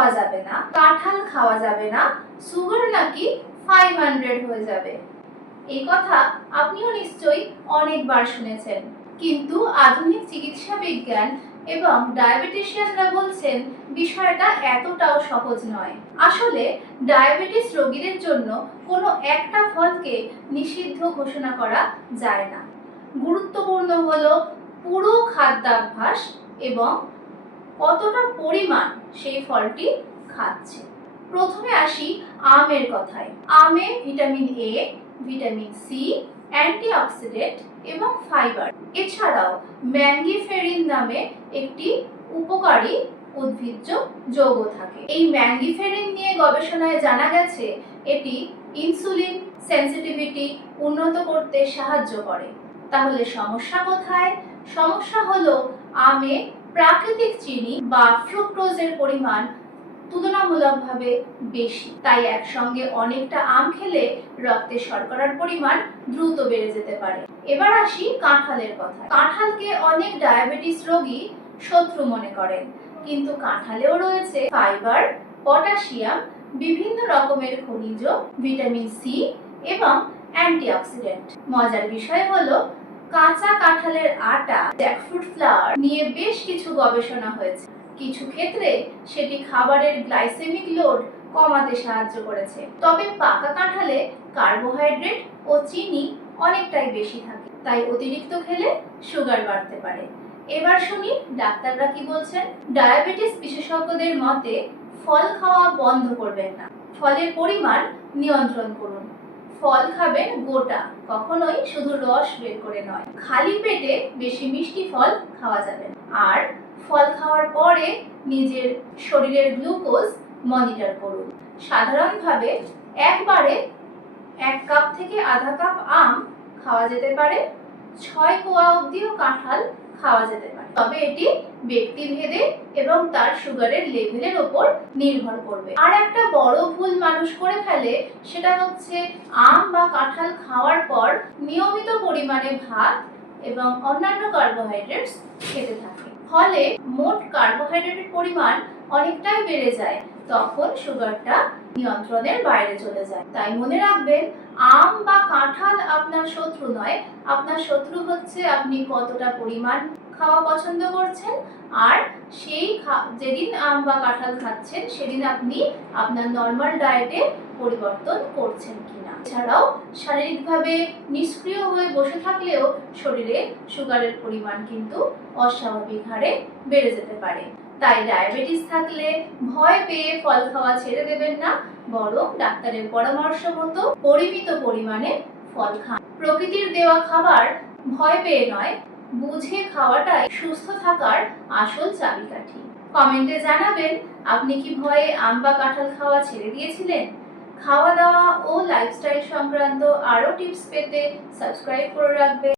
খাওয়া যাবে না, কাঁঠাল খাওয়া যাবে না, সুগার নাকি 500 হয়ে যাবে। এই কথা আপনিও নিশ্চয়ই অনেকবার শুনেছেন। কিন্তু আধুনিক চিকিৎসা বিজ্ঞান এবং ডায়াবেটিশিয়ানরা বলছেন বিষয়টা এতটাও সহজ নয়। আসলে ডায়াবেটিস রোগীদের জন্য কোনো একটা ফলকে নিষিদ্ধ ঘোষণা করা যায় না। গুরুত্বপূর্ণ হলো পুরো খাদ্যাভ্যাস এবং কতটা পরিমাণ সেই ফলটি খাচ্ছে। প্রথমে আসি আমের কথায়। আমে vitamin A, vitamin C, antioxidant এবং ফাইবার, এছাড়াও ম্যাঙ্গিফেরিন নামে একটি উপকারী উদ্ভিজ্জ যৌগ থাকে। এই ম্যাঙ্গিফেরিন নিয়ে গবেষণায় জানা গেছে এটি ইনসুলিন সেন্সিটিভিটি উন্নত করতে সাহায্য করে। তাহলে সমস্যা কোথায়? সমস্যা হলো আমে প্রাকৃতিক চিনি বা ফ্রুক্টোজের পরিমাণ তুলনামূলকভাবে বেশি, তাই একসঙ্গে অনেকটা আম খেলে রক্তে শর্করার পরিমাণ দ্রুত বেড়ে যেতে পারে। এবার আসি কাঁঠালের কথা। কাঁঠালকে অনেক ডায়াবেটিস রোগী শত্রু মনে করেন, কিন্তু কাঁঠালেও রয়েছে ফাইবার, পটাশিয়াম, বিভিন্ন রকমের খনিজ, ভিটামিন সি এবং অ্যান্টিঅক্সিডেন্ট। মজার বিষয় হলো কাঁচা কাঁঠালের আটা, জ্যাকফ্রুট ফ্লাওয়ার নিয়ে বেশ কিছু গবেষণা হয়েছে। কিছু ক্ষেত্রে সেটি খাবারের গ্লাইসেমিক লোড কমাতে সাহায্য করেছে। তবে পাকা কাঁঠালে কার্বোহাইড্রেট ও চিনি অনেকটাই বেশি থাকে, তাই অতিরিক্ত খেলে সুগার বাড়তে পারে। এবার শুনি ডাক্তাররা কি বলছেন। ডায়াবেটিস বিশেষজ্ঞদের মতে ফল খাওয়া বন্ধ করবেন না, ফলের পরিমাণ নিয়ন্ত্রণ করুন। ফল খাবেন গোটা, কখনোই শুধু রস বের করে নয়। খালি পেটে বেশি মিষ্টি ফল খাওয়া যাবে না। আর ফল খাওয়ার পরে নিজের শরীরের গ্লুকোজ মনিটর করুন। সাধারণভাবে একবারে 1 কাপ থেকে আধা কাপ আম খাওয়া যেতে পারে, 6 কোয়া অবধিও কাঁঠাল খাওয়া যেতে পারে। তবে এটি ব্যক্তিভেদে এবং তার সুগারের লেভেলের উপর নির্ভর করবে। আর একটা বড় ভুল মানুষ করে ফেলে, সেটা হচ্ছে আম বা কাঁঠাল খাওয়ার পর নিয়মিত পরিমাণে ভাত এবং অন্যান্য কার্বোহাইড্রেটস খেতে থাকে। ফলে মোট কার্বোহাইড্রেটের পরিমাণ অনেকটাই বেড়ে যায়, তখন সুগারটা নিয়ন্ত্রণের বাইরে চলে যায়। তাই মনে রাখবেন, আম বা কাঁঠাল আপনার শত্রু নয়, আপনার শত্রু হচ্ছে আপনি কতটা পরিমাণ খাওয়া পছন্দ করছেন, আর সেই যেদিন আম বা কাঁঠাল খাচ্ছেন সেদিন আপনি আপনার নর্মাল ডায়েটে পরিবর্তন করছেন কিনা। এছাড়াও শারীরিকভাবে নিষ্ক্রিয় হয়ে বসে থাকলেও শরীরে সুগারের পরিমাণ কিন্তু অস্বাভাবিক হারে বেড়ে যেতে পারে। তাই ডায়াবেটিস থাকলে ভয় পেয়ে ফল খাওয়া ছেড়ে দেবেন না, বরং ডাক্তারের পরামর্শ মতো পরিমিত পরিমাণে ফল খান। প্রকৃতির দেওয়া খাবার ভয় পেয়ে নয়, বুঝে খাওয়াটাই সুস্থ থাকার আসল চাবিকাঠি। কমেন্টে জানাবেন আপনি কি ভয়ে আম বা কাঁঠাল খাওয়া ছেড়ে দিয়েছিলেন। খাওয়া দাওয়া ও লাইফস্টাইল সংক্রান্ত আরো টিপস পেতে সাবস্ক্রাইব করে রাখবেন।